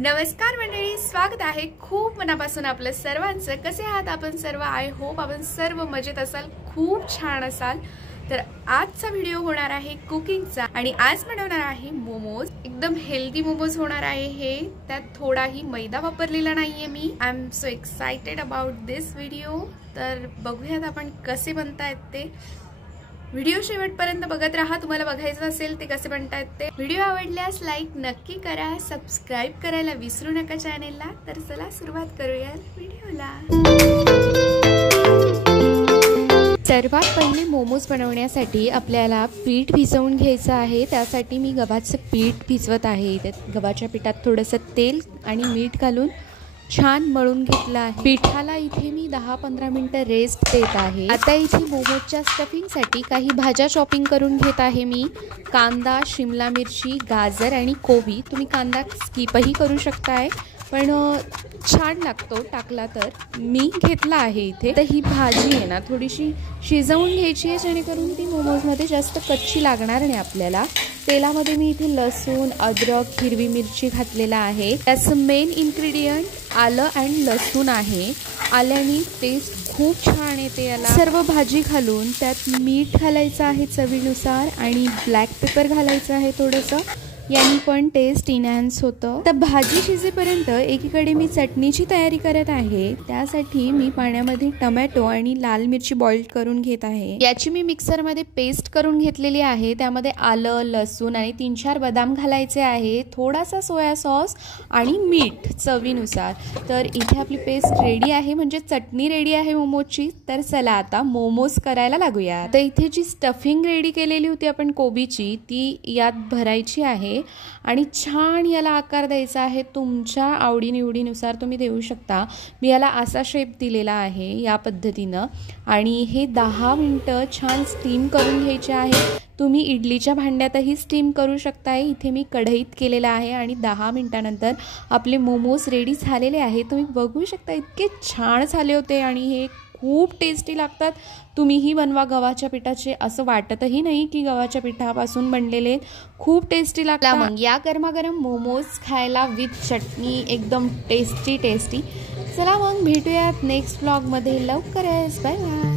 नमस्कार मंडळी, स्वागत आहे खूप मनापासून आपलं सर्वांचं। कसे आहात आपण सर्व? आय होप आपण सर्व मजेत असाल, खूप छान असाल। तर आजचा व्हिडिओ होणार आहे कुकिंगचा आणि आज बनवणार आहे मोमोज। एकदम हेल्दी मोमोज होणार आहे हे, त्यात थोडाही मैदा वापरलेला नाहीये मी। I am so excited about this video. तर बघूयात आपण कसे बनतायत ते। व्हिडिओ शेवटपर्यंत बघत राहा, तुम्हाला बघायचं असेल ते कसे बनतायत ते। व्हिडिओ आवडल्यास लाईक नक्की करा, सबस्क्राइब करायला विसरू नका चॅनेलला। तर चला सुरुवात करूया व्हिडिओला। सर्वात पहिले मोमोज बनवण्यासाठी आपल्याला पीठ भिजवून घ्यायचं आहे। त्यासाठी मी गव्हाचं पीठ भिजवत आहे। गव्हाच्या पिठात थोडंसं तेल आणि मीठ घालून छान मळून घेतला आहे। पिठाला इथे मी 10-15 मिनिटं रेस्ट देत आहे। आता इथे मोमोजच्या स्टफिंगसाठी काही भाज्या चॉपिंग करून घेत आहे मी। कांदा, शिमला मिरची, गाजर आणि कोबी। तुम्ही कांदा स्किपही करू शकताय, पण छान लागतो टाकला तर। मी घेतला आहे इथे। तर ही भाजी आहे ना थोडीशी शिजवून घ्यायची आहे, जेणेकरून ती मोमोजमध्ये जास्त कच्ची लागणार नाही आपल्याला। तेलामध्ये मी इथे लसूण, अद्रक, हिरवी मिरची घातलेला आहे। त्याचं मेन इन्ग्रेडियंट आलं आणि लसूण आहे। आल्याने टेस्ट खूप छान येते याला। सर्व भाजी घालून त्यात मीठ घालायचं आहे चवीनुसार आणि ब्लॅक पेपर घालायचं आहे थोडंसं, यानी पण टेस्ट इनहॅन्स होतं। तर भाजी शिजेपर्यंत एकीकडे मी चटणीची तयारी करत आहे। त्यासाठी मी पाण्यामध्ये टोमॅटो आणि लाल मिरची बॉईल करून घेत आहे। याची मी मिक्सरमध्ये पेस्ट करून घेतलेली आहे। त्यामध्ये आलं, लसूण आणि 3-4 बदाम घालायचे आहे, थोडासा सोया सॉस आणि मीठ चवीनुसार। तर इथे आपली पेस्ट रेडी आहे, म्हणजे चटणी रेडी आहे मोमोजची। तर चला आता मोमोज करायला लागूया। तर इथे जी स्टफिंग रेडी केलेली होती आपण कोबीची, ती यात भरायची आहे आणि छान याला आकार द्यायचा आहे। तुमच्या आवडीनिवडीनुसार तुम्ही देऊ शकता। मी याला असा शेप दिलेला आहे या पद्धतीनं। आणि हे 10 मिनिटं छान स्टीम करून घ्यायचे आहे। तुम्ही इडलीच्या भांड्यातही स्टीम करू शकताय, इथे मी कढईत केलेला आहे। आणि 10 मिनिटानंतर आपले मोमोज रेडी झालेले आहे। तुम्ही बघू शकता इतके छान झाले होते आणि हे खूप टेस्टी लागतात। तुम्हीही बनवा गव्हाच्या पिठाचे, असं वाटतही नाही की गव्हाच्या पिठापासून बनलेले। खूप टेस्टी लागतात। मग या गरमागरम मोमोज खायला विथ चटणी एकदम टेस्टी। चला मग भेटूयात नेक्स्ट व्लॉगमध्ये लवकरच। Bye bye.